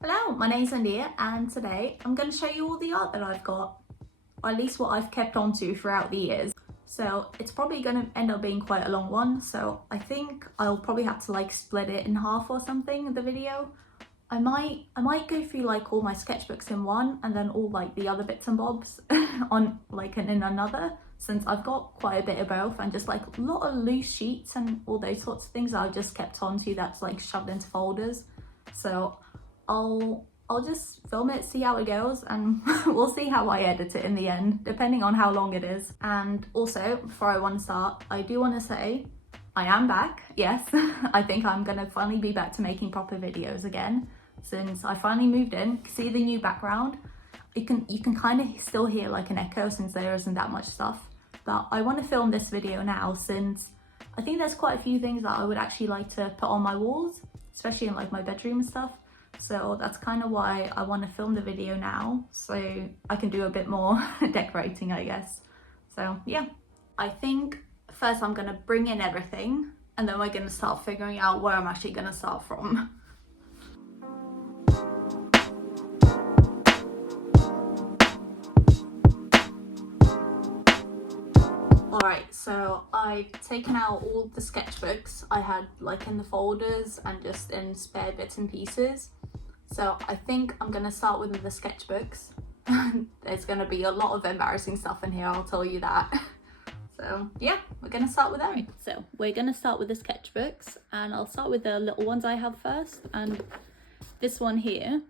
Hello, my name's India and today I'm going to show you all the art that I've got, or at least what I've kept on to throughout the years. So it's probably going to end up being quite a long one, so I think I'll probably have to like split it in half or something, the video. I might go through like all my sketchbooks in one and then all like the other bits and bobs on like in another, since I've got quite a bit of both and just like a lot of loose sheets and all those sorts of things that I've just kept onto that's like shoved into folders. So I'll just film it, see how it goes, and we'll see how I edit it in the end, depending on how long it is. And also, before I want to start, I do want to say I am back, yes. I think I'm gonna finally be back to making proper videos again, since I finally moved in. See the new background? You can kind of still hear like an echo since there isn't that much stuff. But I want to film this video now since I think there's quite a few things that I would actually like to put on my walls, especially in like my bedroom and stuff. So that's kind of why I want to film the video now, so I can do a bit more decorating, I guess. So yeah, I think first I'm gonna bring in everything and then we're gonna start figuring out where I'm actually gonna start from. Alright, so I've taken out all the sketchbooks I had like in the folders and just in spare bits and pieces. So I think I'm gonna start with the sketchbooks. There's gonna be a lot of embarrassing stuff in here, I'll tell you that. So yeah, we're gonna start with them. Right, so we're gonna start with the sketchbooks and I'll start with the little ones I have first. And this one here,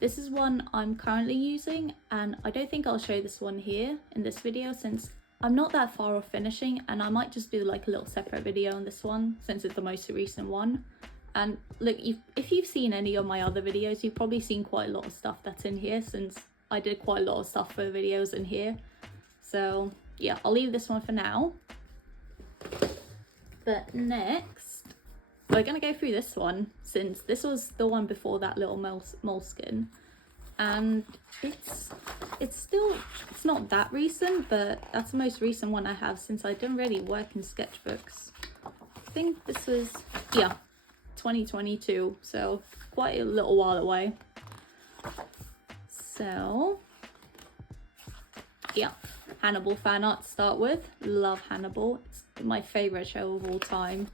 this is one I'm currently using, and I don't think I'll show this one here in this video since I'm not that far off finishing, and I might just do like a little separate video on this one since it's the most recent one. And look, if you've seen any of my other videos, you've probably seen quite a lot of stuff that's in here since I did quite a lot of stuff for videos in here. So yeah, I'll leave this one for now. But next, we're gonna go through this one since this was the one before that little moleskin. And it's not that recent, but that's the most recent one I have since I didn't really work in sketchbooks. I think this was, yeah, 2022, so quite a little while away. So yeah, Hannibal fan art to start with. Love Hannibal, it's my favorite show of all time.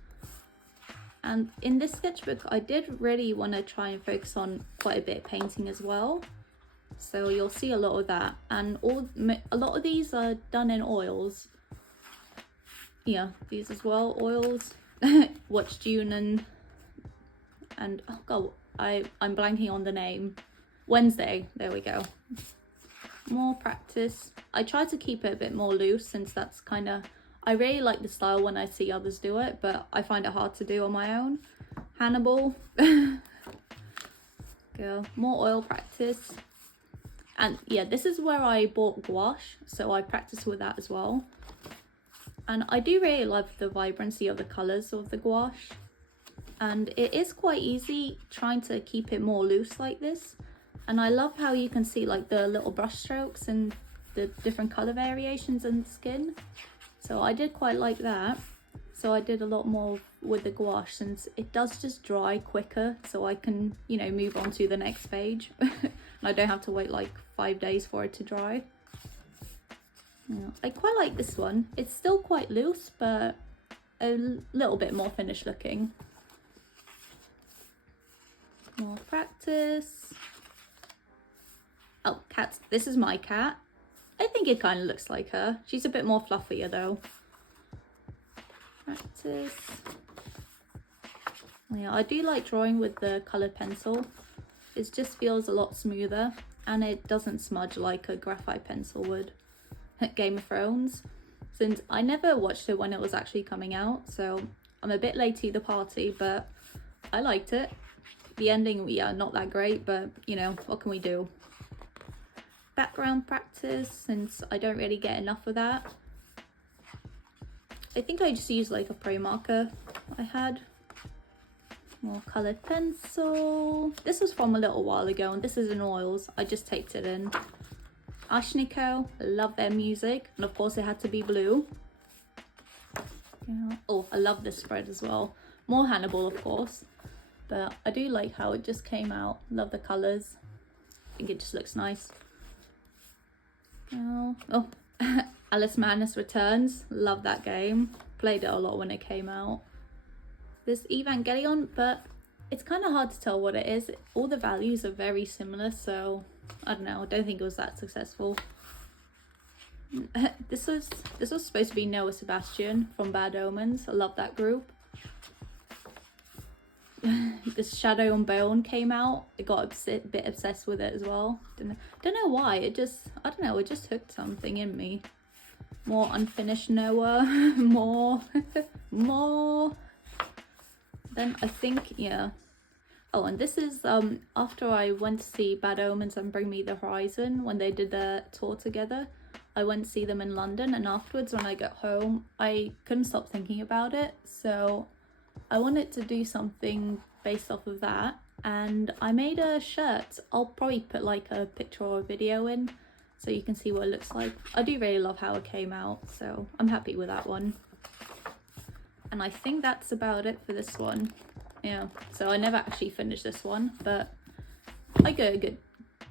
And in this sketchbook I did really want to try and focus on quite a bit of painting as well, so you'll see a lot of that, and a lot of these are done in oils. Yeah, these as well, oils. Watch June and oh god, I'm blanking on the name. Wednesday, there we go. More practice. I try to keep it a bit more loose since that's kind of, I really like the style when I see others do it, but I find it hard to do on my own. Hannibal. Go. More oil practice. And yeah, this is where I bought gouache, so I practice with that as well. And I do really love the vibrancy of the colours of the gouache. And it is quite easy trying to keep it more loose like this. And I love how you can see like the little brush strokes and the different colour variations in the skin. So I did quite like that. So I did a lot more with the gouache since it does just dry quicker, so I can, you know, move on to the next page. And I don't have to wait like 5 days for it to dry. Yeah, I quite like this one. It's still quite loose, but a little bit more finished looking. More practice. Oh, cats. This is my cat. I think it kind of looks like her. She's a bit more fluffier though. Practice. Yeah, I do like drawing with the coloured pencil. It just feels a lot smoother and it doesn't smudge like a graphite pencil would at Game of Thrones. Since I never watched it when it was actually coming out, so I'm a bit late to the party, but I liked it. The ending, yeah, not that great, but you know, what can we do? Background practice, since I don't really get enough of that. I think I just used like a pro marker I had. More coloured pencil. This was from a little while ago and this is in oils. I just taped it in. Ashniko, love their music, and of course it had to be blue. Yeah. Oh, I love this spread as well. More Hannibal, of course. but I do like how it just came out. Love the colours. I think it just looks nice. Oh, Alice Madness Returns. Love that game. Played it a lot when it came out. This Evangelion, but it's kind of hard to tell what it is. All the values are very similar, so I don't know. I don't think it was that successful. This was supposed to be Noah Sebastian from Bad Omens. I love that group. This Shadow and Bone came out. I got a bit obsessed with it as well. Don't know why. I don't know. It just hooked something in me. More unfinished Noah. more. Then I think, yeah. Oh, and this is after I went to see Bad Omens and Bring Me the Horizon when they did their tour together. I went to see them in London, and afterwards when I got home I couldn't stop thinking about it, so I wanted to do something based off of that, and I made a shirt. I'll probably put like a picture or a video in so you can see what it looks like. I do really love how it came out, so I'm happy with that one. And I think that's about it for this one. Yeah, so I never actually finished this one, but I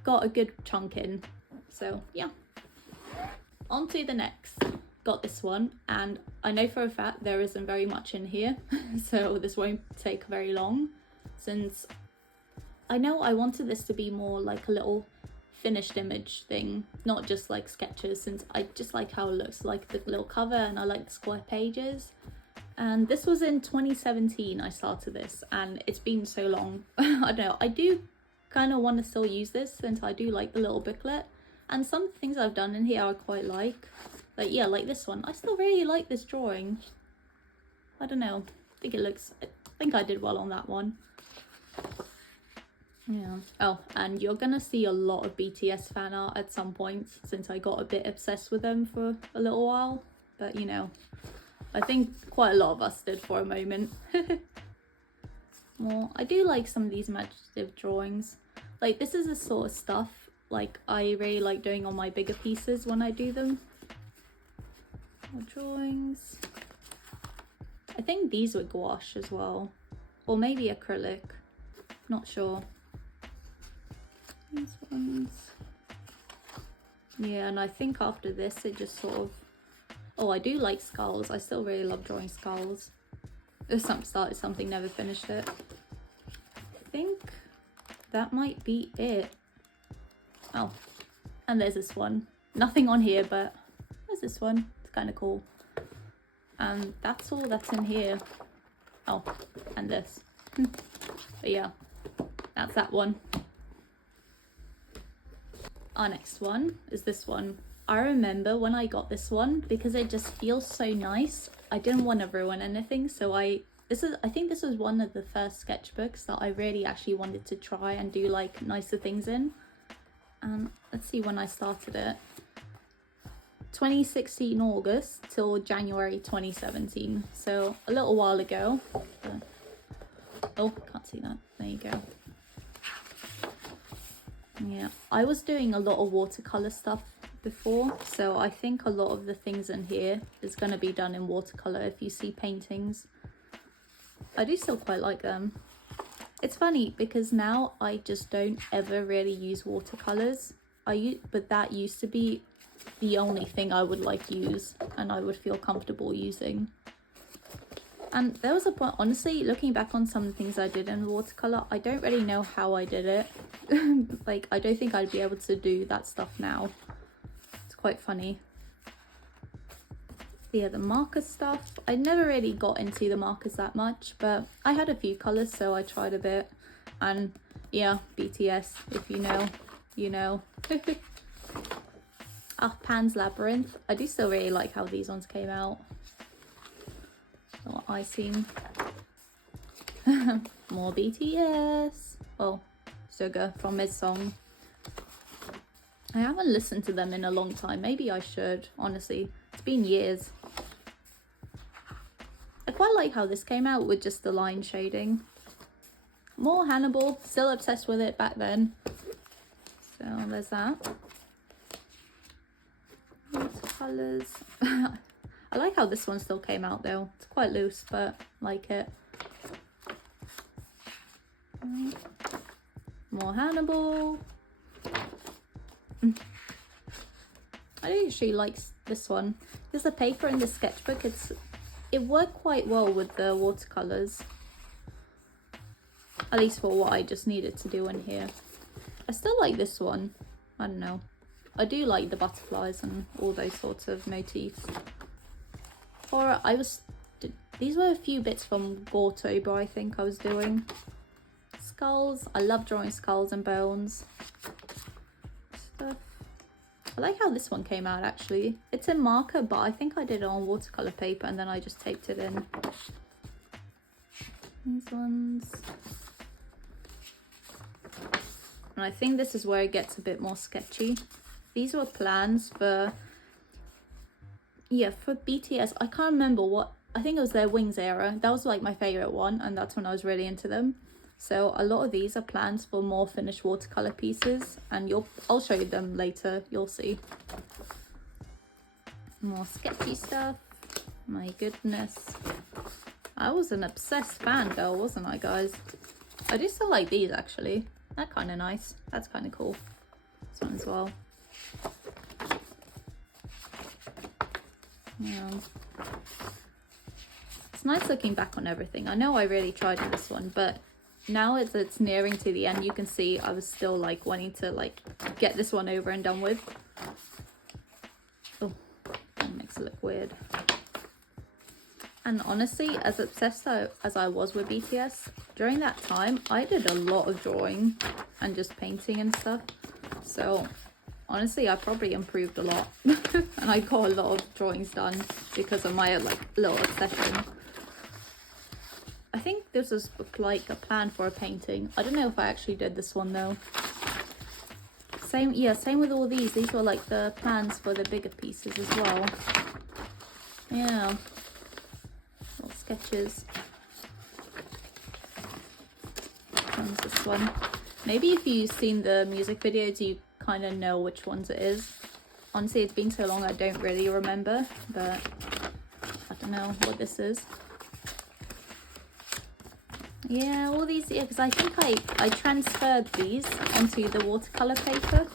got a good chunk in, so yeah. On to the next. Got this one, and I know for a fact there isn't very much in here, so this won't take very long, since I know I wanted this to be more like a little finished image thing, not just like sketches, since I just like how it looks, like the little cover, and I like the square pages. And this was in 2017 I started this, and it's been so long. I don't know, I do kind of want to still use this since I do like the little booklet, and some things I've done in here I quite like yeah, like this one. I still really like this drawing. I don't know, I think I did well on that one. Yeah. Oh, and you're gonna see a lot of BTS fan art at some point, since I got a bit obsessed with them for a little while, but you know, I think quite a lot of us did for a moment. More, I do like some of these imaginative drawings. Like, this is the sort of stuff like I really like doing on my bigger pieces when I do them. More drawings. I think these were gouache as well, or maybe acrylic, not sure. These ones, yeah. And I think after this it just sort of, oh, I do like skulls. I still really love drawing skulls. Started something, never finished it. I think that might be it. Oh, and there's this one. Nothing on here, but there's this one. It's kind of cool. And that's all that's in here. Oh, and this. But yeah, that's that one. Our next one is this one. I remember when I got this one, because it just feels so nice, I didn't want to ruin anything, so I think this was one of the first sketchbooks that I really actually wanted to try and do like nicer things in. And let's see when I started it. 2016 August till January 2017, so a little while ago. Oh, can't see that. There you go. Yeah, I was doing a lot of watercolor stuff before, so I think a lot of the things in here is going to be done in watercolor. If you see paintings, I do still quite like them. It's funny because now I just don't ever really use watercolors. But that used to be the only thing I would like use and I would feel comfortable using. And there was a point, honestly, looking back on some of the things I did in watercolor, I don't really know how I did it. Like, I don't think I'd be able to do that stuff now. It's quite funny. Yeah, the marker stuff, I never really got into the markers that much, but I had a few colors, so I tried a bit. And yeah, BTS, if you know, you know. Pan's Labyrinth, I do still really like how these ones came out. What I seen. More BTS. Well, Suga from his song. I haven't listened to them in a long time. Maybe I should, honestly. It's been years. I quite like how this came out with just the line shading. More Hannibal. Still obsessed with it back then. So there's that. Colours. I like how this one still came out though. It's quite loose, but I like it. More Hannibal. I actually like this one. There's the paper in the sketchbook. It worked quite well with the watercolors. At least for what I just needed to do in here. I still like this one. I don't know. I do like the butterflies and all those sorts of motifs. Or these were a few bits from Gortober I think I was doing. Skulls. I love drawing skulls and bones. Stuff. I like how this one came out actually. It's in marker, but I think I did it on watercolor paper and then I just taped it in. These ones. And I think this is where it gets a bit more sketchy. These were plans for BTS. I can't remember what, I think it was their Wings era. That was like my favorite one, and that's when I was really into them. So a lot of these are plans for more finished watercolor pieces, and I'll show you them later, you'll see. More sketchy stuff. My goodness. I was an obsessed fangirl, wasn't I, guys? I do still like these actually. They're kind of nice. That's kind of cool. This one as well. Yeah. It's nice looking back on everything. I know I really tried with this one, but now as it's nearing to the end, you can see I was still like wanting to like get this one over and done with. Oh, that makes it look weird. And honestly, as obsessed as I was with BTS, during that time, I did a lot of drawing and just painting and stuff. So honestly, I probably improved a lot. And I got a lot of drawings done because of my like little obsession. I think this was like a plan for a painting. I don't know if I actually did this one though. Same with all these. These were like the plans for the bigger pieces as well. Yeah. Little sketches. One's this one. Maybe if you've seen the music videos, you kind of know which ones it is. Honestly, it's been so long I don't really remember, but I don't know what this is. Yeah, all these, yeah, because I think I transferred these onto the watercolor paper.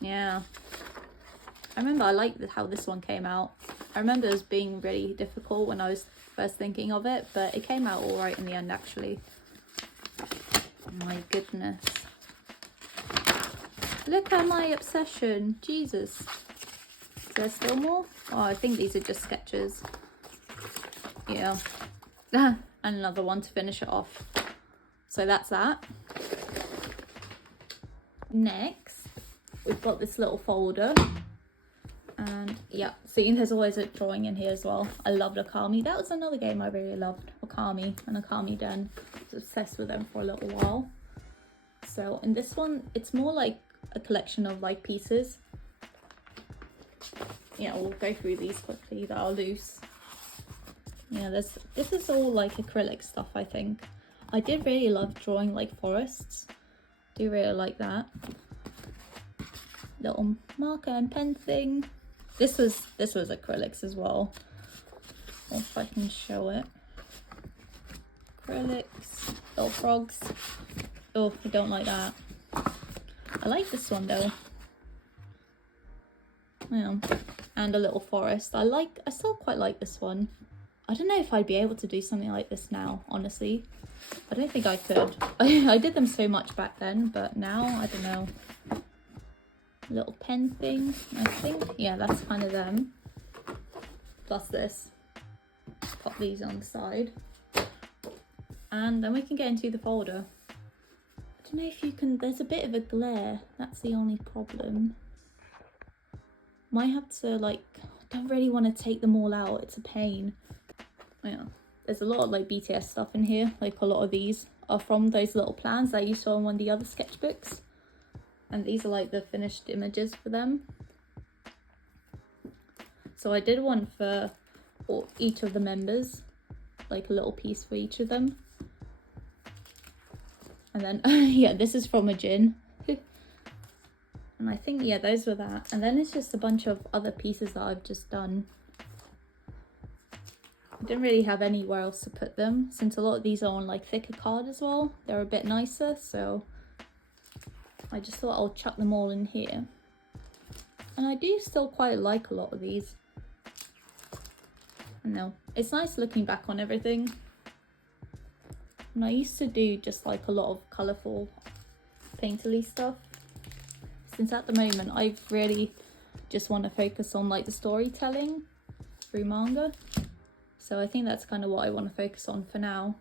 Yeah. I remember I liked how this one came out. I remember it was being really difficult when I was first thinking of it, but it came out all right in the end actually. Oh my goodness. Look at my obsession. Jesus. Is there still more? Oh, I think these are just sketches. Yeah. And another one to finish it off. So that's that. Next, we've got this little folder. And yeah, see, there's always a drawing in here as well. I loved Okami. That was another game I really loved. Okami and Okami Den. I was obsessed with them for a little while. So in this one, it's more like a collection of like pieces. Yeah, we'll go through these quickly that are loose. Yeah, this is all like acrylic stuff, I think. I did really love drawing like forests. Do really like that. Little marker and pen thing. This was acrylics as well. If I can show it. Acrylics, little frogs. Oh, I don't like that. I like this one though. Yeah. And a little forest. I still quite like this one. I don't know if I'd be able to do something like this now, honestly. I don't think I could. I did them so much back then, but now, I don't know. Little pen thing, I think. Yeah, that's kind of them. Plus this. Pop these on the side. And then we can get into the folder. I don't know if you can, there's a bit of a glare. That's the only problem. Might have to like, I don't really want to take them all out. It's a pain. Yeah, there's a lot of like BTS stuff in here. Like a lot of these are from those little plans that you saw in one of the other sketchbooks. And these are like the finished images for them. So I did one for each of the members. Like a little piece for each of them. And then, yeah, this is from a Jin. And I think, yeah, those were that. And then it's just a bunch of other pieces that I've just done. I didn't really have anywhere else to put them, since a lot of these are on like thicker card as well. They're a bit nicer, so I just thought I'll chuck them all in here. And I do still quite like a lot of these. I know, it's nice looking back on everything. And I used to do just like a lot of colourful painterly stuff. Since at the moment I really just want to focus on like the storytelling through manga. So I think that's kind of what I want to focus on for now.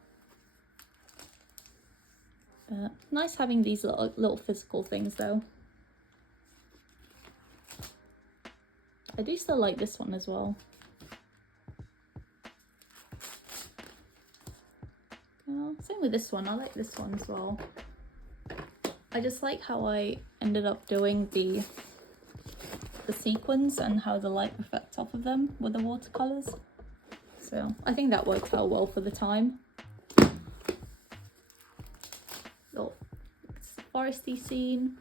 Nice having these little physical things though. I do still like this one as well. Same with this one, I like this one as well. I just like how I ended up doing the sequins and how the light reflects off of them with the watercolours. So I think that worked out well for the time. Little foresty scene.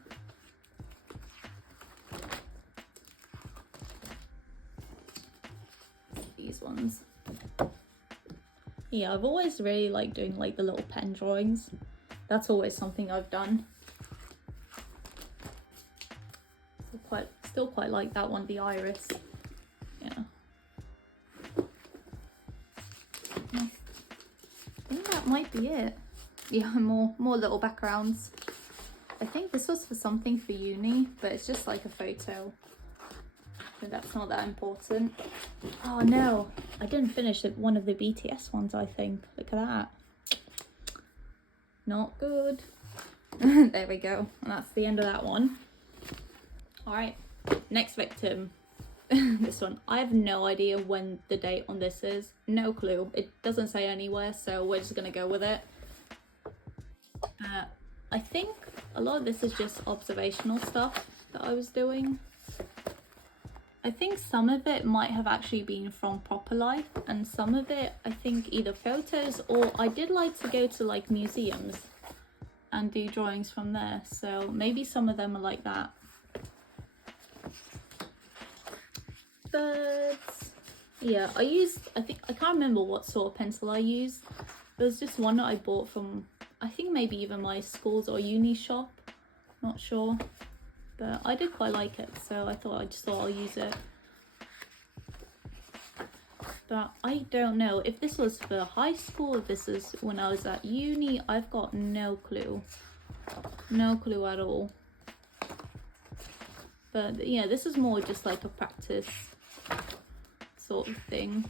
These ones. Yeah, I've always really liked doing like the little pen drawings. That's always something I've done. So still quite like that one, the iris. Yeah. I think that might be it. Yeah, more little backgrounds. I think this was for something for uni, but it's just like a photo. So that's not that important. Oh no, I didn't finish one of the BTS ones, I think. Look at that. Not good. There we go. And that's the end of that one. Alright, next victim. This one. I have no idea when the date on this is. No clue. It doesn't say anywhere, so we're just going to go with it. I think a lot of this is just observational stuff that I was doing. I think some of it might have actually been from proper life, and some of it I think either photos, or I did like to go to like museums and do drawings from there, so maybe some of them are like that. Birds. Yeah, I can't remember what sort of pencil I used. There was just one that I bought from, I think maybe even my school's or uni shop, not sure. But I did quite like it, so I just thought I'll use it. But I don't know if this was for high school, if this is when I was at uni. I've got no clue. No clue at all. But yeah, this is more just like a practice sort of thing.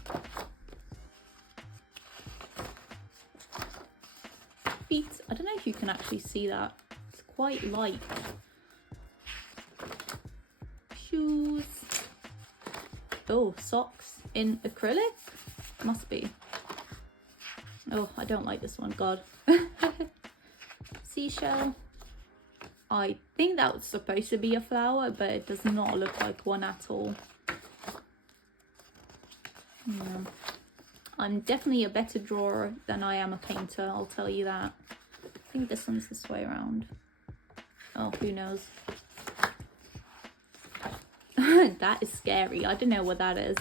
Feet. I don't know if you can actually see that. It's quite light. Shoes. Oh, socks in acrylic? Must be. Oh, I don't like this one, God. Seashell. I think that was supposed to be a flower, but it does not look like one at all. Yeah. I'm definitely a better drawer than I am a painter, I'll tell you that. I think this one's this way around. Oh, who knows? That is scary. I don't know what that is,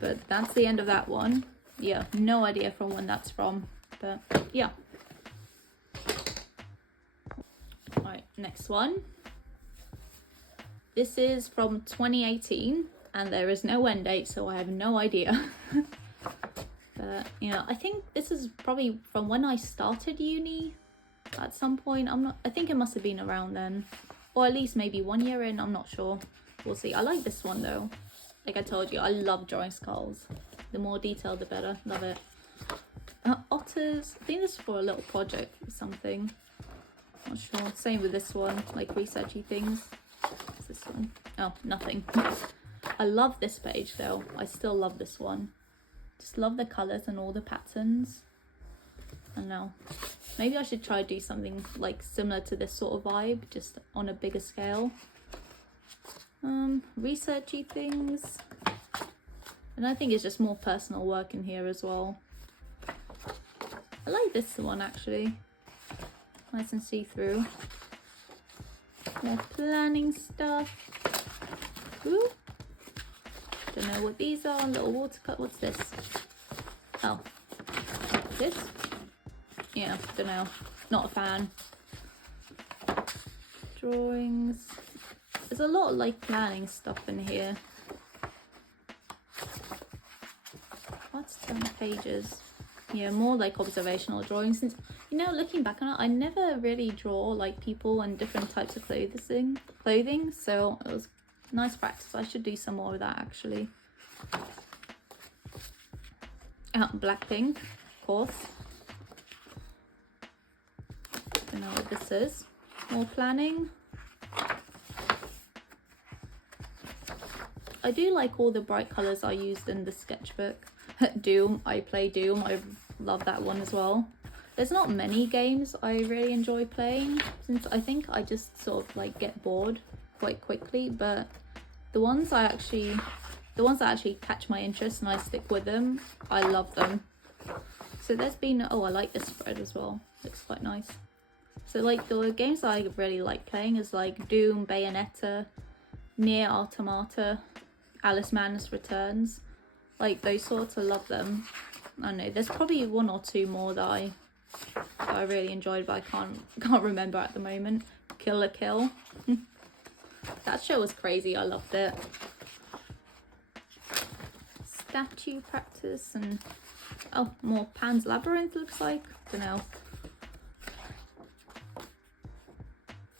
but that's the end of that one. Yeah, no idea from when that's from, but yeah. Alright, next one. This is from 2018 and there is no end date, so I have no idea. But you know, I think this is probably from when I started uni at some point. I think it must have been around then, or at least maybe 1 year in, I'm not sure. We'll see. I like this one though. Like I told you, I love drawing skulls. The more detailed, the better. Love it. Otters. I think this is for a little project or something. Not sure. Same with this one, like researchy things. What's this one? Oh, nothing. I love this page though. I still love this one. Just love the colours and all the patterns. I don't know. Maybe I should try to do something like similar to this sort of vibe, just on a bigger scale. Researchy things. And I think it's just more personal work in here as well. I like this one actually. Nice and see-through. More planning stuff. Ooh. Don't know what these are. Little watercolor. What's this? Oh, this? Yeah, don't know. Not a fan. Drawings. There's a lot of like planning stuff in here. Let's turn the pages. Yeah, more like observational drawings. Since, you know, looking back on it, I never really draw like people and different types of clothing, so it was nice practice. I should do some more of that actually. Blackpink, of course. Don't know what this is. More planning. I do like all the bright colours I used in the sketchbook. Doom, I play Doom. I love that one as well. There's not many games I really enjoy playing, since I think I just sort of like get bored quite quickly, but the ones that actually catch my interest and I stick with them, I love them. So there's been, oh, I like this spread as well. Looks quite nice. So like the games that I really like playing is like Doom, Bayonetta, Nier Automata, Alice Madness Returns. Like those sorts, I love them. I don't know, there's probably one or two more that I really enjoyed, but I can't remember at the moment. Kill la Kill. That show was crazy, I loved it. Statue practice and oh, more Pan's Labyrinth looks like. Don't know.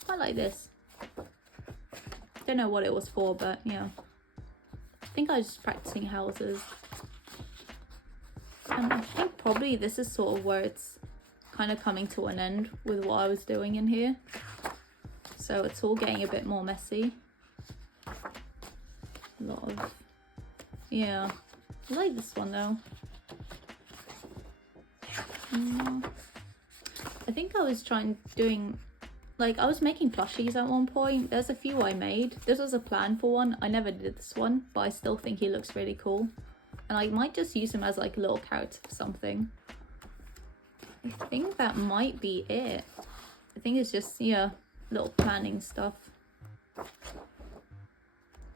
I like this. Don't know what it was for, but yeah. I think I was just practicing houses. And I think probably this is sort of where it's kind of coming to an end with what I was doing in here. So it's all getting a bit more messy. A lot of, yeah. I like this one though. I think I was I was making plushies at one point. There's a few I made. This was a plan for one. I never did this one, but I still think he looks really cool. And I might just use him as like a little character for something. I think that might be it. I think it's just, yeah, little planning stuff.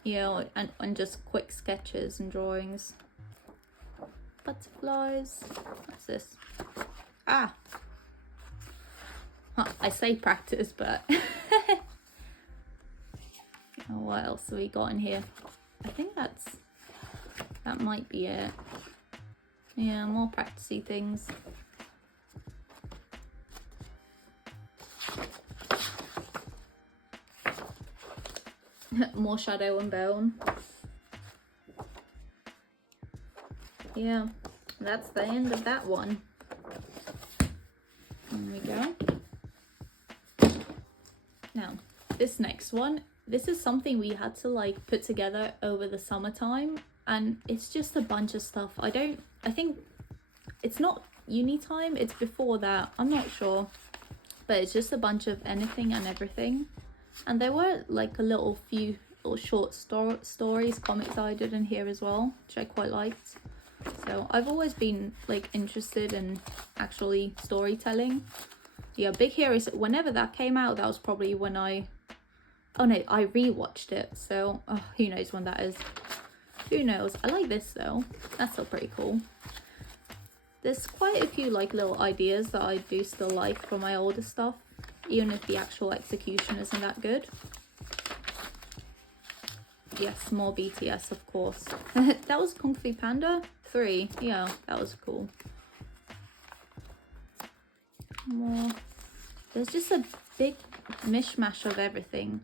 Yeah, and just quick sketches and drawings. Butterflies. What's this? Ah! Huh, I say practice, but... Oh, what else have we got in here? I think that might be it. Yeah, more practicey things. More shadow and bone. Yeah, that's the end of that one. There we go. Now, this next one, this is something we had to like put together over the summertime, and it's just a bunch of stuff. I think it's not uni time, it's before that, I'm not sure, but it's just a bunch of anything and everything. And there were like a few short stories, comics I did in here as well, which I quite liked. So I've always been like interested in actually storytelling. Yeah, Big Hero, whenever that came out, that was probably when I rewatched it, so who knows when that is. Who knows. I like this though, that's still pretty cool. There's quite a few like little ideas that I do still like from my older stuff, even if the actual execution isn't that good. Yes, more BTS, of course. That was Kung Fu Panda 3. Yeah, that was cool. More. There's just a big mishmash of everything.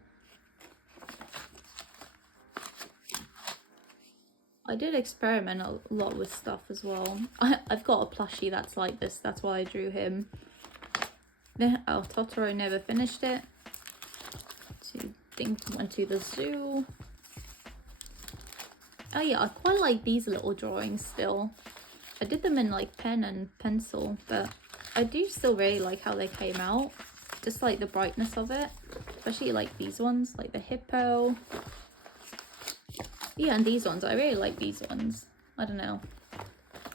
I did experiment a lot with stuff as well. I've got a plushie that's like this, that's why I drew him. Oh, Totoro, never finished it. Went to the zoo. Oh yeah, I quite like these little drawings still. I did them in like pen and pencil, but I do still really like how they came out. Just like the brightness of it. Especially like these ones, like the hippo. Yeah, and these ones, I really like these ones. I don't know.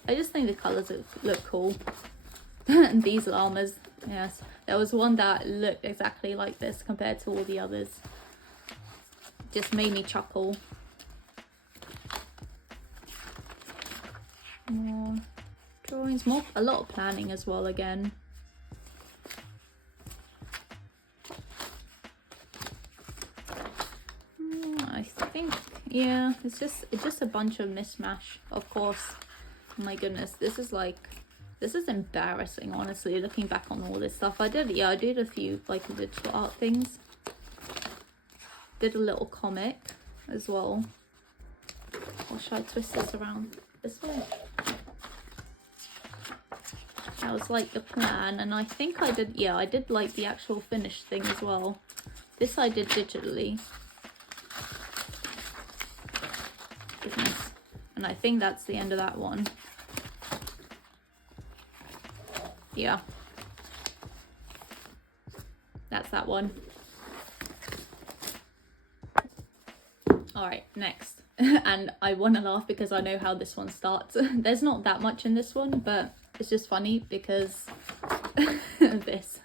I just think the colours look cool. And these llamas, yes. There was one that looked exactly like this compared to all the others. Just made me chuckle. More drawings, a lot of planning as well again. I think, yeah, it's just a bunch of mismatch, of course. Oh my goodness, this is embarrassing, honestly, looking back on all this stuff. I did a few like digital art things. Did a little comic as well. Or should I twist this around this way? That was like the plan, and I think I did like the actual finished thing as well. This I did digitally. Goodness. And I think that's the end of that one. Yeah. That's that one. Alright, next. And I want to laugh because I know how this one starts. There's not that much in this one, but it's just funny because this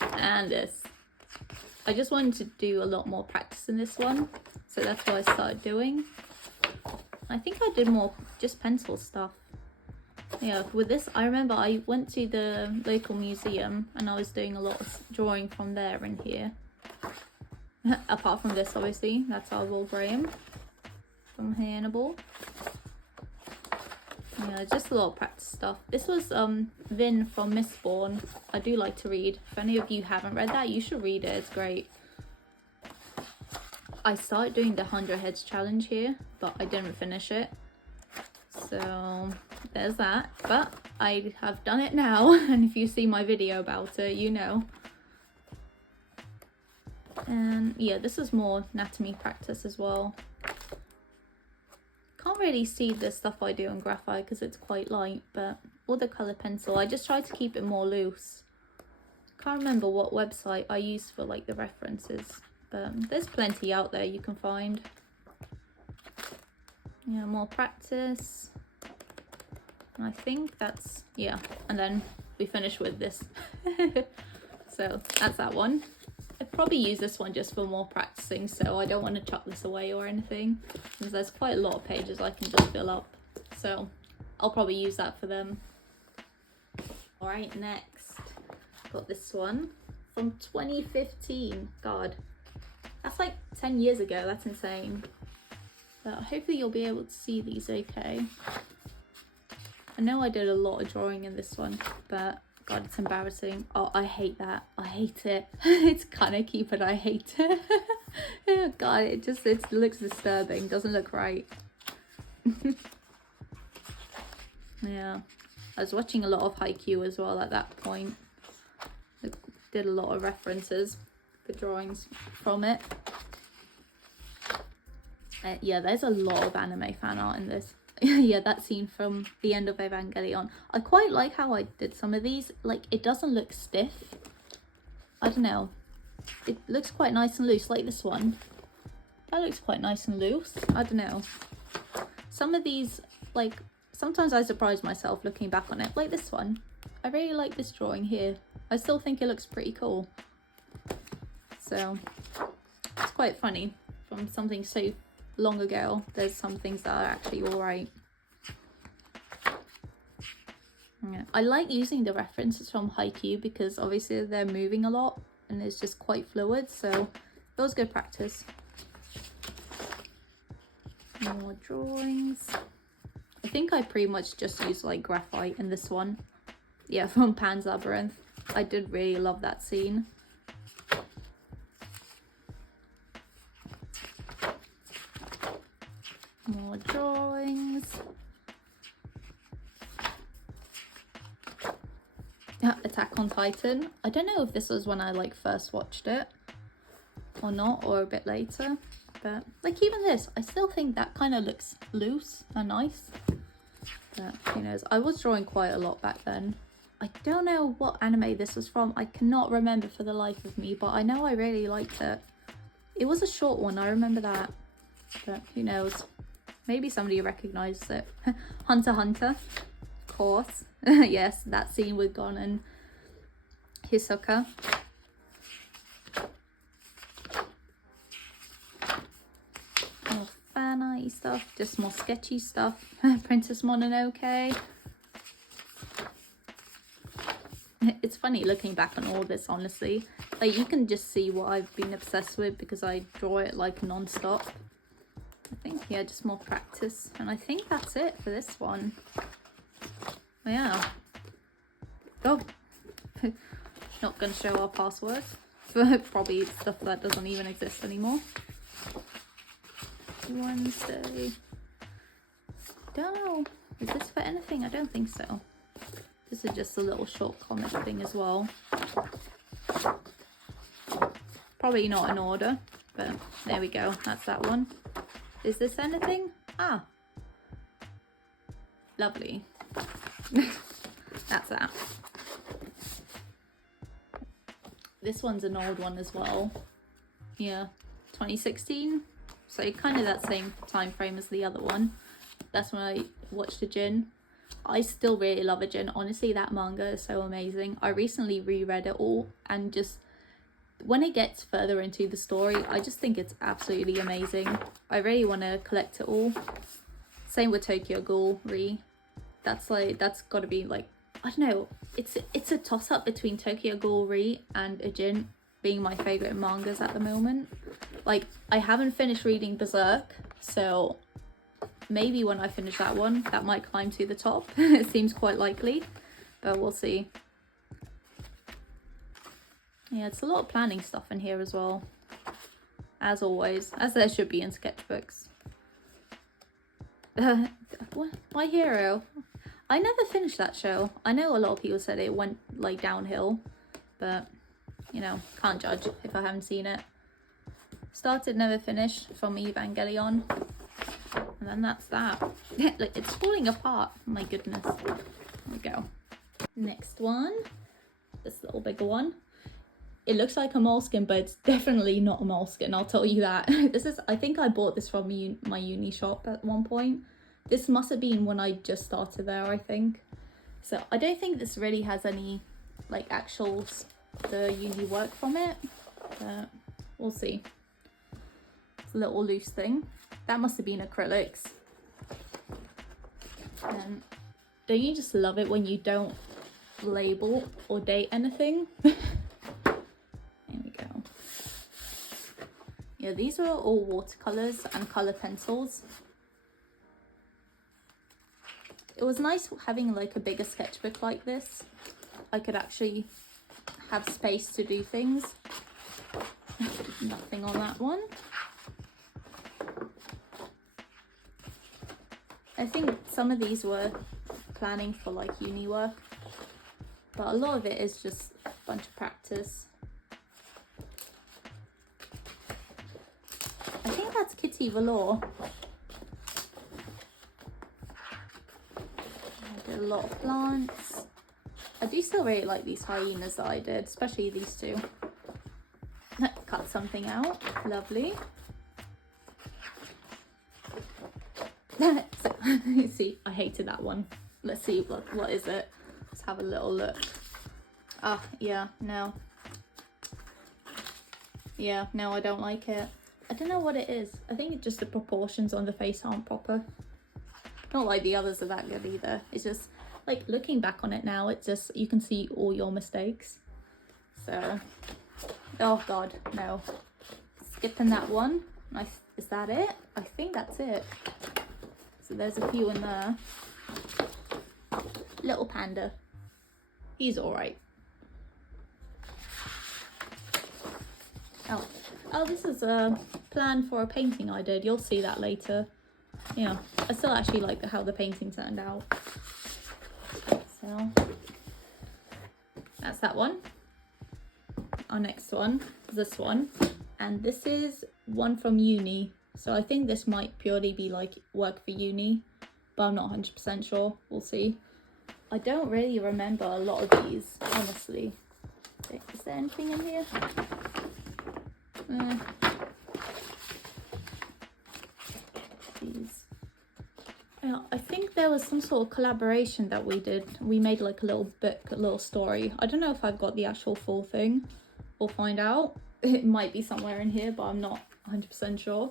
and this. I just wanted to do a lot more practice in this one, so that's what I started doing. I think I did more just pencil stuff. Yeah, with this, I remember I went to the local museum and I was doing a lot of drawing from there and here. Apart from this, obviously, that's our Will Graham from Hannibal. Yeah, just a lot of practice stuff. This was Vin from Mistborn. I do like to read. If any of you haven't read that, you should read it. It's great. I started doing the 100 Heads challenge here, but I didn't finish it. So there's that. But I have done it now, and if you see my video about it, you know. And yeah, this is more anatomy practice as well. Can't really see the stuff I do on graphite because it's quite light, but watercolor pencil, I just try to keep it more loose. Can't remember what website I used for like the references, but there's plenty out there you can find. Yeah, more practice. And I think that's, yeah, and then we finish with this. So that's that one. I'd probably use this one just for more practicing, so I don't want to chuck this away or anything, because there's quite a lot of pages I can just fill up, so I'll probably use that for them. Alright, next, got this one from 2015. God, that's like 10 years ago, that's insane. But hopefully you'll be able to see these okay. I know I did a lot of drawing in this one, but God, it's embarrassing. Oh, I hate that. I hate it. It's kind of cute, but I hate it. Oh, God, it looks disturbing. Doesn't look right. Yeah. I was watching a lot of Haikyuu as well at that point. I did a lot of references for drawings from it. Yeah, there's a lot of anime fan art in this. Yeah, that scene from the end of Evangelion. I quite like how I did some of these. Like, it doesn't look stiff. I don't know. It looks quite nice and loose, like this one. That looks quite nice and loose. I don't know. Some of these, like, sometimes I surprise myself looking back on it. Like this one. I really like this drawing here. I still think it looks pretty cool. So, it's quite funny. From something so long ago, there's some things that are actually alright. Yeah. I like using the references from Haikyuu because obviously they're moving a lot and it's just quite fluid, so it was good practice. More drawings. I think I pretty much just used like graphite in this one. Yeah, from Pan's Labyrinth. I did really love that scene. More drawings. Attack on Titan. I don't know if this was when I like first watched it or not, or a bit later, but like even this, I still think that kind of looks loose and nice, but who knows. I was drawing quite a lot back then. I don't know what anime this was from. I cannot remember for the life of me, but I know I really liked it. It was a short one, I remember that, but who knows. Maybe somebody recognised it. Hunter x Hunter, of course. Yes, that scene with Gon and Hisoka. More fan-arty stuff, just more sketchy stuff. Princess Mononoke. It's funny looking back on all this, honestly. Like, you can just see what I've been obsessed with because I draw it like non-stop. I think, yeah, just more practice. And I think that's it for this one. Yeah. Oh. Not gonna show our passwords. Probably stuff that doesn't even exist anymore. Wednesday. Don't know. Is this for anything? I don't think so. This is just a little short comic thing as well. Probably not in order, but there we go. That's that one. Is this anything? Ah. Lovely. That's that. This one's an old one as well. Yeah, 2016. So kind of that same time frame as the other one. That's when I watched a Jin. I still really love a Jin. Honestly, that manga is so amazing. I recently reread it all, and just when it gets further into the story, I just think it's absolutely amazing. I really want to collect it all. Same with Tokyo Ghoul Re. That's got to be like, I don't know, it's a toss-up between Tokyo Ghoul Re and a Jin being my favourite mangas at the moment. Like, I haven't finished reading Berserk, so maybe when I finish that one, that might climb to the top. It seems quite likely, but we'll see. Yeah, it's a lot of planning stuff in here as well, as always, as there should be in sketchbooks. My Hero. I never finished that show. I know a lot of people said it went like downhill, but you know, can't judge if I haven't seen it. Started, never finished from Evangelion. And then that's that. Like, it's falling apart. My goodness. There we go. Next one. This little bigger one. It looks like a moleskin, but it's definitely not a moleskin, I'll tell you that. I think I bought this from my uni shop at one point. This must have been when I just started there, I think. So I don't think this really has any like actual the uni work from it, but we'll see. It's a little loose thing. That must have been acrylics. And don't you just love it when you don't label or date anything? There we go. Yeah, these are all watercolors and color pencils. It was nice having like a bigger sketchbook like this. I could actually have space to do things. Nothing on that one. I think some of these were planning for like uni work, but a lot of it is just a bunch of practice. I think that's Kitty Velour. I did a lot of plants. I do still really like these hyenas that I did, especially these two. Cut something out. Lovely. See, I hated that one. Let's see, what is it? Let's have a little look. Ah, yeah, no. Yeah, no, I don't like it. I don't know what it is. I think it's just the proportions on the face aren't proper. Not like the others are that good either. It's just, like, looking back on it now, it's just, you can see all your mistakes. So, oh god, no. Skipping that one. Nice. Is that it? I think that's it. So there's a few in there. Little panda. He's alright. Oh, this is a plan for a painting I did. You'll see that later. Yeah, I still actually like how the painting turned out. So, that's that one. Our next one is this one. And this is one from uni. So I think this might purely be like work for uni, but I'm not 100% sure. We'll see. I don't really remember a lot of these, honestly. Is there anything in here? These. Yeah, I think there was some sort of collaboration that we did. We made like a little book, a little story. I don't know if I've got the actual full thing. We'll find out. It might be somewhere in here, but I'm not 100% sure.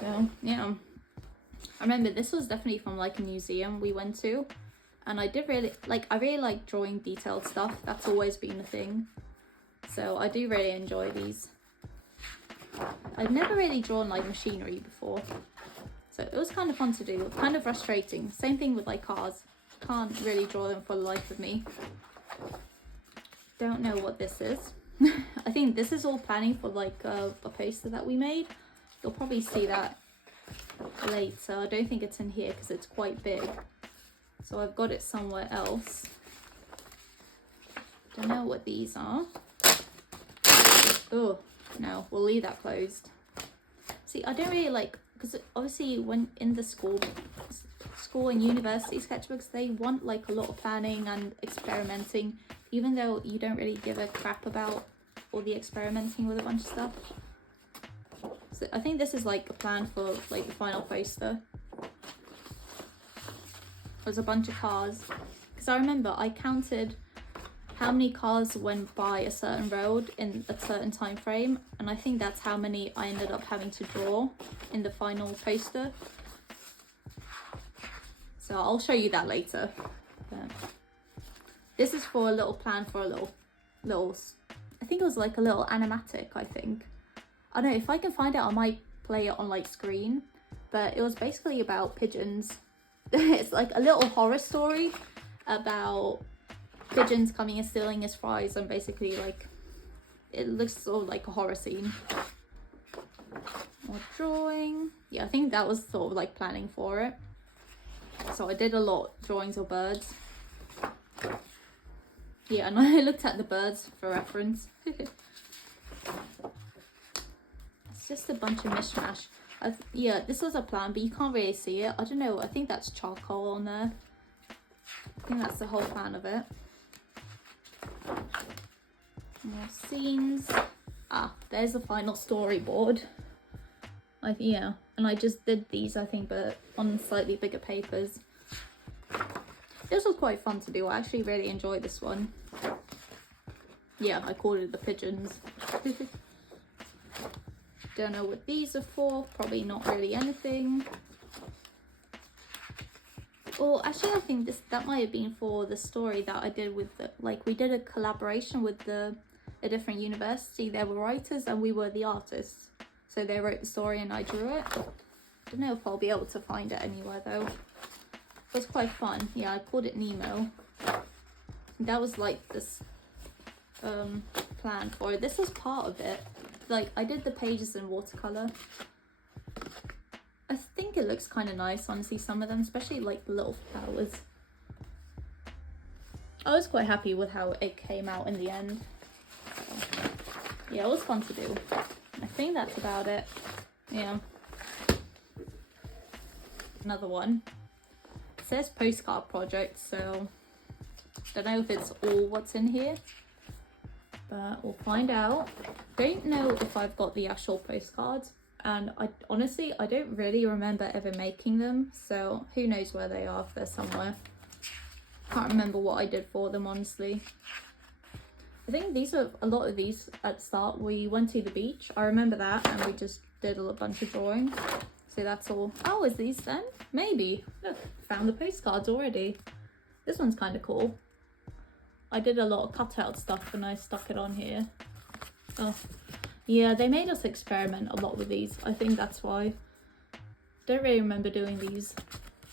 So, yeah. I remember this was definitely from like a museum we went to. And I really like drawing detailed stuff. That's always been a thing. So I do really enjoy these. I've never really drawn like machinery before. So it was kind of fun to do, kind of frustrating. Same thing with like cars. Can't really draw them for the life of me. Don't know what this is. I think this is all planning for like a poster that we made. You'll probably see that later. I don't think it's in here because it's quite big. So I've got it somewhere else. Don't know what these are. Oh, no, we'll leave that closed. See, I don't really like, because obviously when in the school and university sketchbooks, they want like a lot of planning and experimenting, even though you don't really give a crap about all the experimenting with a bunch of stuff. So I think this is like a plan for like the final poster. There's a bunch of cars, because I remember I counted how many cars went by a certain road in a certain time frame, and I think that's how many I ended up having to draw in the final poster. So I'll show you that later. But this is for a little plan for a little I think it was like a little animatic, I think. I don't know, if I can find it I might play it on like screen, but it was basically about pigeons. It's like a little horror story about pigeons coming and stealing his fries, and basically like it looks sort of like a horror scene. More drawing. Yeah, I think that was sort of like planning for it. So I did a lot of drawings of birds. Yeah, and I looked at the birds for reference. It's just a bunch of mishmash. Yeah, this was a plan, but you can't really see it. I don't know, I think that's charcoal on there. I think that's the whole plan of it. More scenes. Ah, there's the final storyboard. Yeah, and I just did these, I think, but on slightly bigger papers. This was quite fun to do. I actually really enjoyed this one. Yeah, I called it the pigeons. Don't know what these are for. Probably not really anything. Or actually, I think that might have been for the story that I did with the, like, we did a collaboration with a different university. They were writers and we were the artists. So they wrote the story and I drew it. Don't know if I'll be able to find it anywhere though. It was quite fun. Yeah, I called it Nemo. That was like this plan for it. This was part of it. Like, I did the pages in watercolor. I think it looks kind of nice, honestly, some of them, especially like the little flowers. I was quite happy with how it came out in the end. So, yeah, it was fun to do. I think that's about it. Yeah. Another one. It says postcard project, so don't know if it's all what's in here, but we'll find out. Don't know if I've got the actual postcards, and I honestly don't really remember ever making them, so who knows where they are, if they're somewhere. Can't remember what I did for them, honestly. I think these are a lot of these at the start. We went to the beach, I remember that, and we just did a bunch of drawing. So that's all. Oh, is these then? Maybe. Look, found the postcards already. This one's kind of cool. I did a lot of cutout stuff and I stuck it on here. Oh, yeah, they made us experiment a lot with these. I think that's why. Don't really remember doing these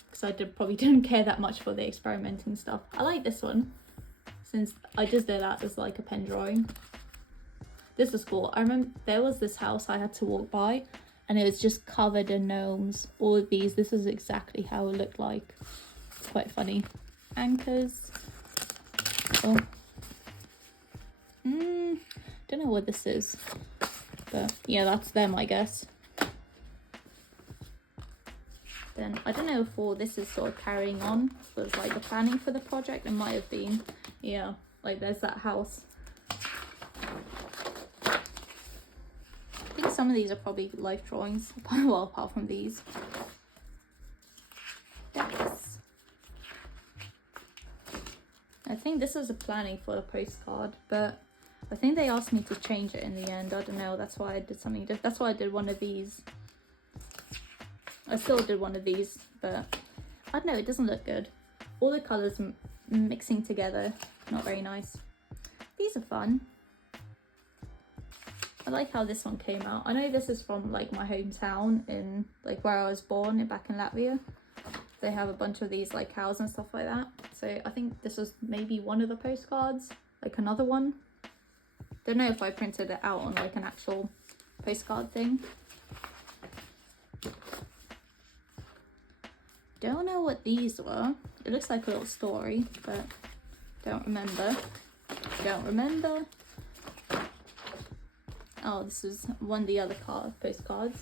because I probably didn't care that much for the experimenting stuff. I like this one since I just did that as like a pen drawing. This is cool. I remember there was this house I had to walk by and it was just covered in gnomes. All of these, this is exactly how it looked like. It's quite funny. Anchors. Oh. Don't know what this is. But yeah, that's them, I guess. Then I don't know if all this is sort of carrying on with like the planning for the project. It might have been. Yeah, like there's that house. I think some of these are probably life drawings. Well, apart from these. Yes. I think this is a planning for the postcard, but I think they asked me to change it in the end. I don't know. That's why I did something different. That's why I did one of these. I still did one of these, but I don't know. It doesn't look good. all the colours mixing together. Not very nice. These are fun. I like how this one came out. I know this is from like my hometown in like where I was born, back in Latvia. They have a bunch of these like cows and stuff like that. So I think this was maybe one of the postcards, like another one. Don't know if I printed it out on like an actual postcard thing. Don't know what these were. It looks like a little story, but don't remember. Don't remember. Oh, this is one of the other postcards.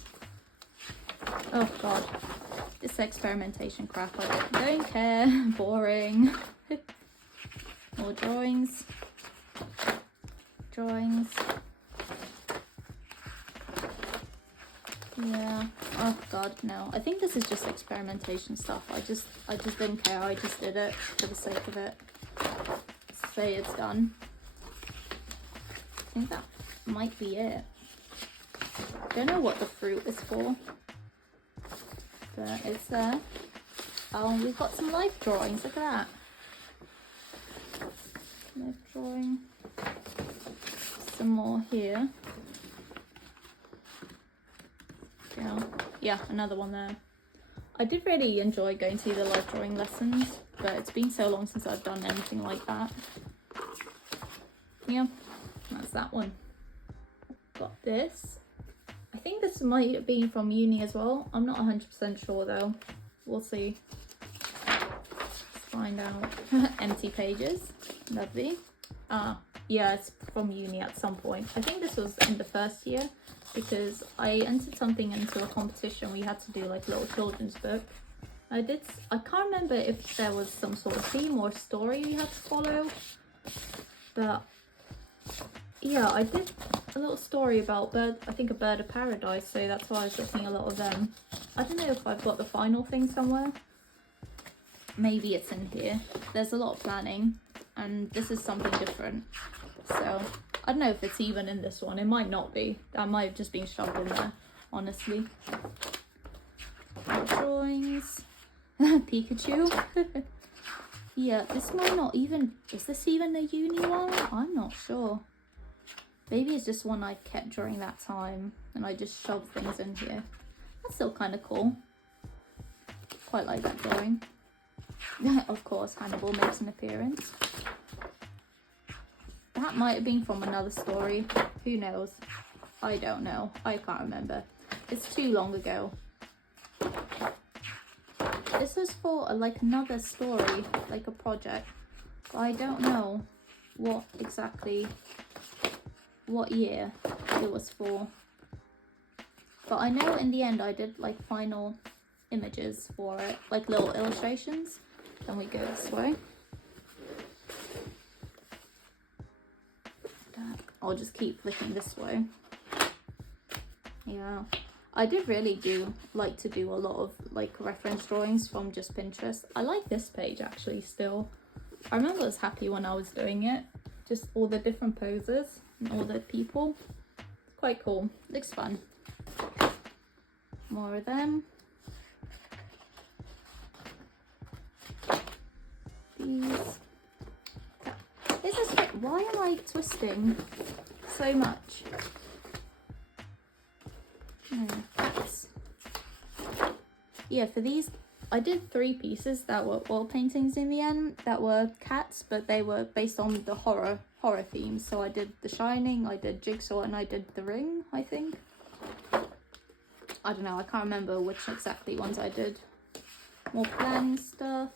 Oh god, this experimentation crap, I don't care. Boring. More drawings. Drawings. Yeah. Oh god, no. I think this is just experimentation stuff. I just didn't care. I just did it for the sake of it. Say it's done. I think that might be it. Don't know what the fruit is for, but it's there. Oh, we've got some life drawings. Look at that. Life drawing. Some more here. Yeah, another one there. I did really enjoy going to the life drawing lessons, but it's been so long since I've done anything like that. Yeah, that's that one. Got this. I think this might have been from uni as well. I'm not 100% sure though. We'll see. Let's find out. Empty pages. Lovely. Yeah, it's from uni at some point. I think this was in the first year because I entered something into a competition. We had to do like a little children's book. I can't remember if there was some sort of theme or story we had to follow, but yeah, I did a little story about I think a bird of paradise, so that's why I was looking a lot of them. I don't know if I've got the final thing somewhere. Maybe it's in here. There's a lot of planning, and this is something different. So I don't know if it's even in this one. It might not be. That might have just been shoved in there, honestly. Drawings. Pikachu. Yeah, this might not even... Is this even a uni one? I'm not sure. Maybe it's just one I kept during that time and I just shoved things in here. That's still kind of cool. Quite like that drawing. Of course, Hannibal makes an appearance. That might have been from another story. Who knows? I don't know. I can't remember. It's too long ago. This was for like another story, like a project. But I don't know what year it was for. But I know in the end I did like final images for it, like little illustrations. Then we go this way. I'll just keep flicking this way. Yeah, I did really like to do a lot of like reference drawings from just Pinterest. I like this page actually still. I remember I was happy when I was doing it. Just all the different poses and all the people. Quite cool. Looks fun. More of them. These. This is... Why am I twisting so much? Cats. Yeah, for these, I did 3 pieces that were oil paintings in the end that were cats, but they were based on the horror theme. So I did The Shining, I did Jigsaw, and I did The Ring, I think. I don't know, I can't remember which exactly ones I did. More planning stuff.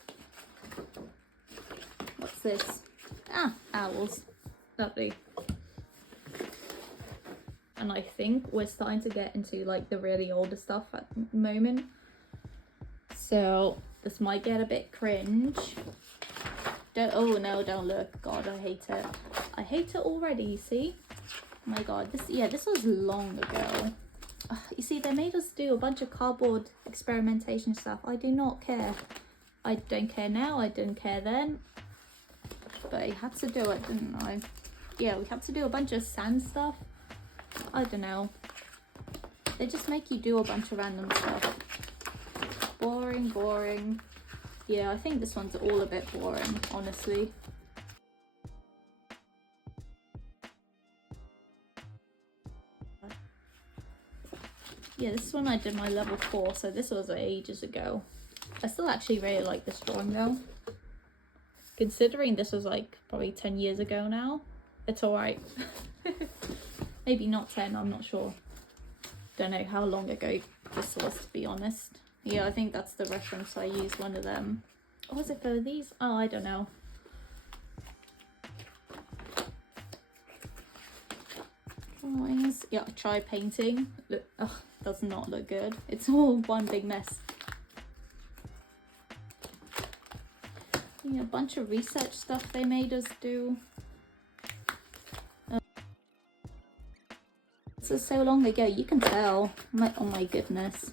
What's this? Ah, owls. Lovely. And I think we're starting to get into like the really older stuff at the moment. So this might get a bit cringe. Oh no, don't look. God, I hate it. I hate it already, see? Oh my god, this was long ago. You see, they made us do a bunch of cardboard experimentation stuff. I do not care. I don't care now, I didn't care then. But I had to do it, didn't I? Yeah, we had to do a bunch of sand stuff. I don't know. They just make you do a bunch of random stuff. Boring, boring. Yeah, I think this one's all a bit boring, honestly. Yeah, this one I did my level 4, so this was ages ago. I still actually really like this drawing though. Considering this was like probably 10 years ago now, it's alright. Maybe not 10, I'm not sure. Don't know how long ago this was, to be honest. Yeah, I think that's the reference I used, one of them. Or was it for these? Oh, I don't know. Drawings. Yeah, I tried painting. Look, oh, does not look good. It's all one big mess. Yeah, a bunch of research stuff they made us do. This is so long ago, you can tell. Oh my goodness.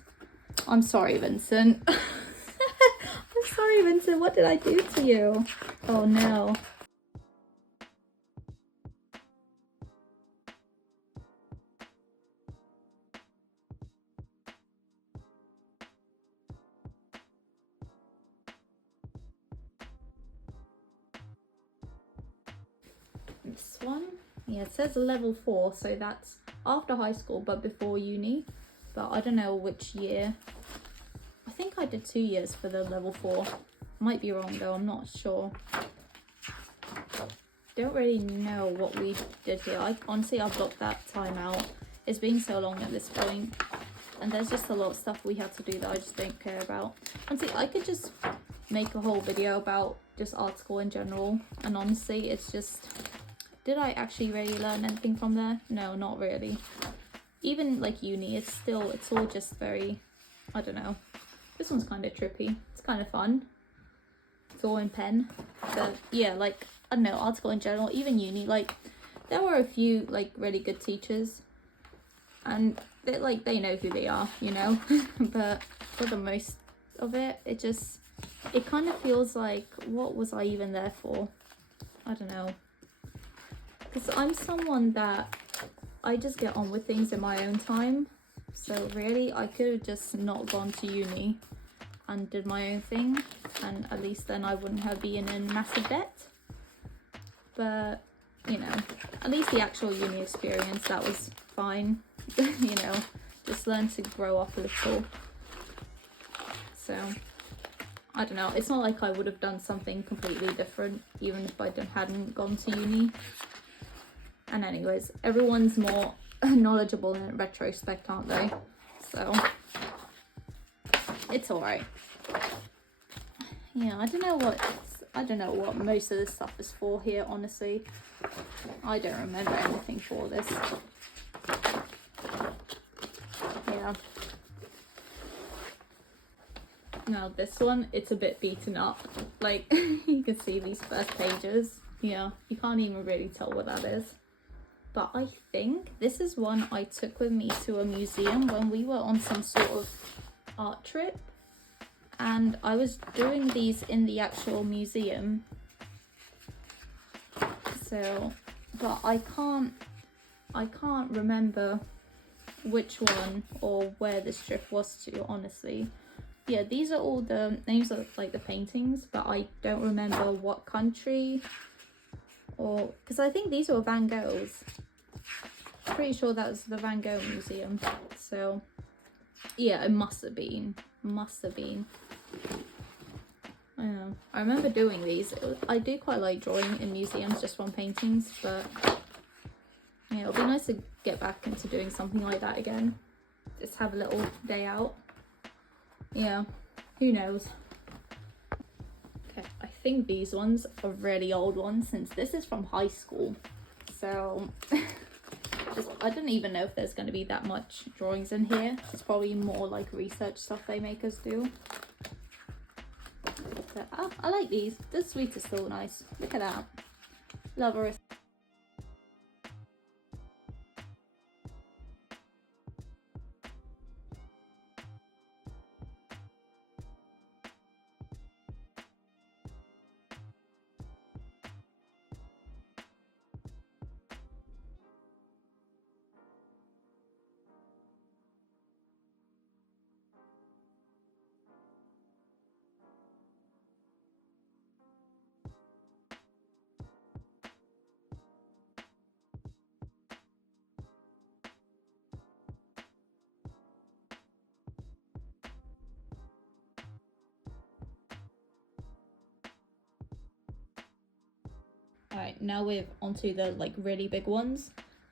I'm sorry, Vincent. I'm sorry, Vincent. What did I do to you? Oh no. This one, yeah, it says level 4, so that's after high school but before uni, but I don't know which year. I think I did 2 years for the level 4. Might be wrong though, I'm not sure. Don't really know what we did here. Honestly, I blocked that time out. It's been so long at this point, and there's just a lot of stuff we had to do that I just don't care about. Honestly, I could just make a whole video about just art school in general, and honestly, it's just, did I actually really learn anything from there? No, not really. Even like uni, it's all just very, I don't know. This one's kind of trippy. It's kind of fun. It's all in pen. But yeah, like, I don't know, art school in general, even uni, like, there were a few like really good teachers, and they know who they are, you know. But for the most of it, it kind of feels like, what was I even there for? I don't know. Because I'm someone that I just get on with things in my own time. So really, I could have just not gone to uni and did my own thing, and at least then I wouldn't have been in massive debt. But, you know, at least the actual uni experience, that was fine. You know, just learn to grow up a little. So, I don't know. It's not like I would have done something completely different, even if I hadn't gone to uni. And anyways, everyone's more knowledgeable in retrospect, aren't they? So, it's alright. Yeah, I don't know what most of this stuff is for here, honestly. I don't remember anything for this. Yeah. Now this one, it's a bit beaten up. Like, you can see these first pages. Yeah, you can't even really tell what that is. But I think this is one I took with me to a museum when we were on some sort of art trip. And I was doing these in the actual museum. So, but I can't remember which one or where this trip was to, honestly. Yeah, these are all the names of like the paintings, but I don't remember what country, or because I think these were Van Gogh's. Pretty sure that was the Van Gogh Museum. So yeah, it must have been. I remember doing these. I do quite like drawing in museums just from paintings, but yeah, it'll be nice to get back into doing something like that again. Just have a little day out. Yeah, who knows. Okay, I think these ones are really old ones since this is from high school. So I don't even know if there's going to be that much drawings in here. It's probably more like research stuff they make us do. But, I like these. The sweets are still nice. Look at that. Love her. Right, now we're onto the like really big ones.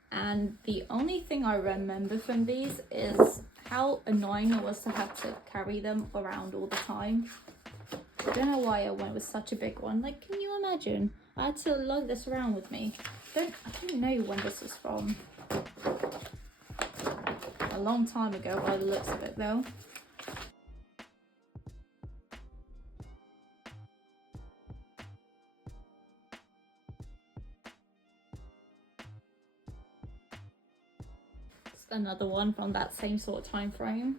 And the only thing I remember from these is how annoying it was to have to carry them around all the time. I don't know why I went with such a big one. Like, can you imagine? I had to lug this around with me. I don't know when this was from. A long time ago by the looks of it though. It's another one from that same sort of time frame.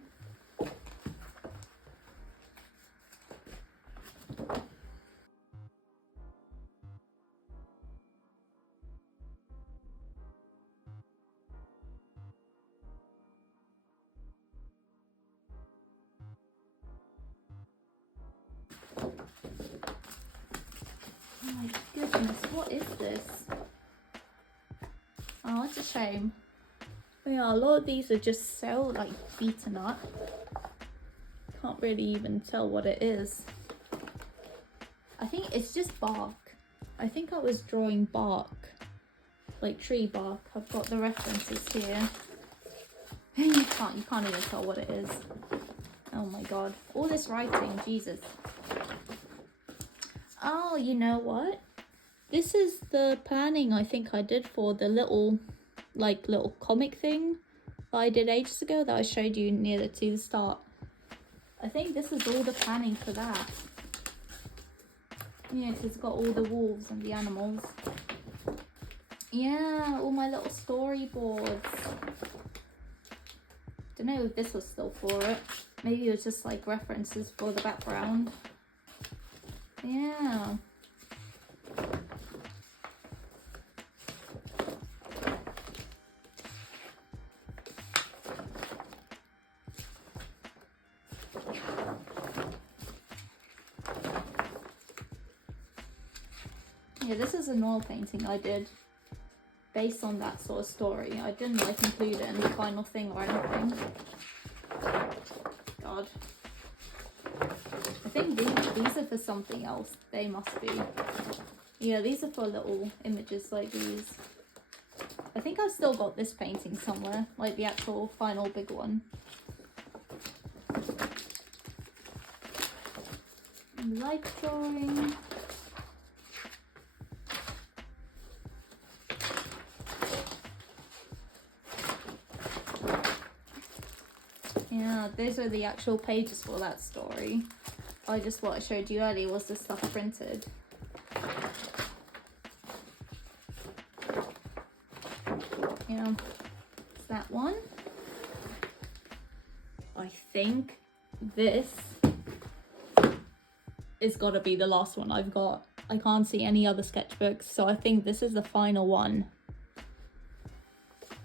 Oh my goodness, what is this? Oh, it's a shame. Yeah, a lot of these are just so like beaten up. Can't really even tell what it is. I think it's just bark. I think I was drawing bark, like tree bark. I've got the references here. You can't even tell what it is. Oh my god, all this writing, Jesus. Oh, you know what? This is the planning I think I did for the little comic thing that I did ages ago that I showed you near to the start. I think this is all the planning for that. Yeah, it's got all the wolves and the animals. Yeah, all my little storyboards. Don't know if this was still for it. Maybe it was just like references for the background. Yeah. Yeah, this is an oil painting I did based on that sort of story. I didn't like include it in the final thing or anything. God. I think these are for something else. They must be. Yeah, these are for little images like these. I think I've still got this painting somewhere, like the actual final big one. Life drawing. Yeah, those are the actual pages for that story. What I showed you earlier was the stuff printed. Yeah, it's that one. I think this is gotta be the last one I've got. I can't see any other sketchbooks, so I think this is the final one.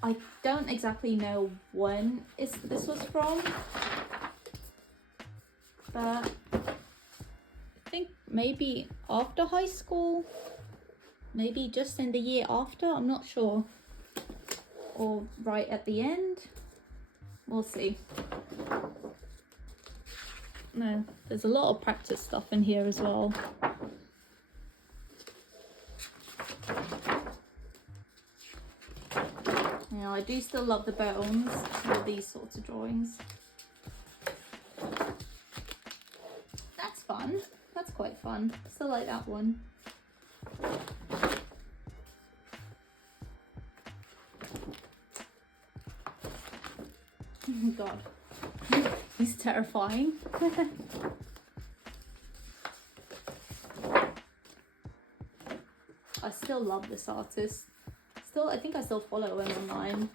I don't exactly know when this was from, but I think maybe after high school, maybe just in the year after, I'm not sure, or right at the end, we'll see. No, there's a lot of practice stuff in here as well. Yeah, I do still love the bones with these sorts of drawings. That's fun. That's quite fun. Still like that one. Oh god. He's terrifying. I still love this artist. I think I still follow him online.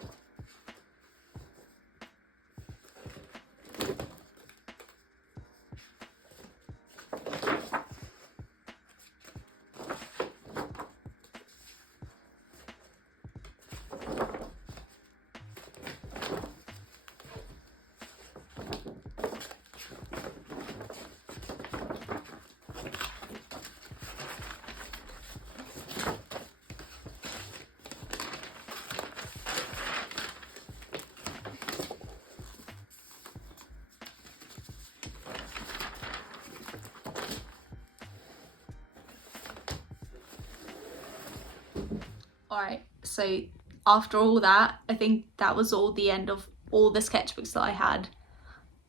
Alright, so after all that, I think that was all the end of all the sketchbooks that I had.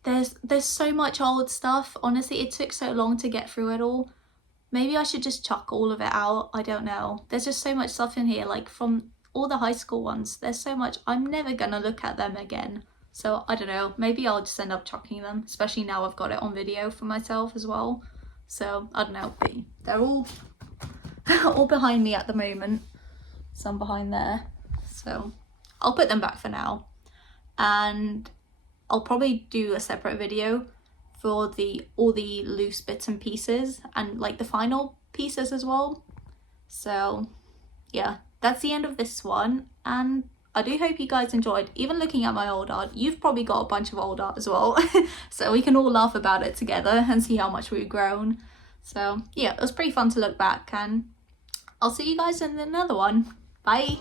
There's so much old stuff. Honestly, it took so long to get through it all. Maybe I should just chuck all of it out. I don't know. There's just so much stuff in here, like from all the high school ones. There's so much. I'm never gonna look at them again. So I don't know. Maybe I'll just end up chucking them, especially now I've got it on video for myself as well. So I don't know. But they're all all behind me at the moment. Some behind there. So I'll put them back for now. And I'll probably do a separate video for all the loose bits and pieces and like the final pieces as well. So yeah, that's the end of this one, and I do hope you guys enjoyed. Even looking at my old art, you've probably got a bunch of old art as well. So we can all laugh about it together and see how much we've grown. So yeah, it was pretty fun to look back, and I'll see you guys in another one. Bye.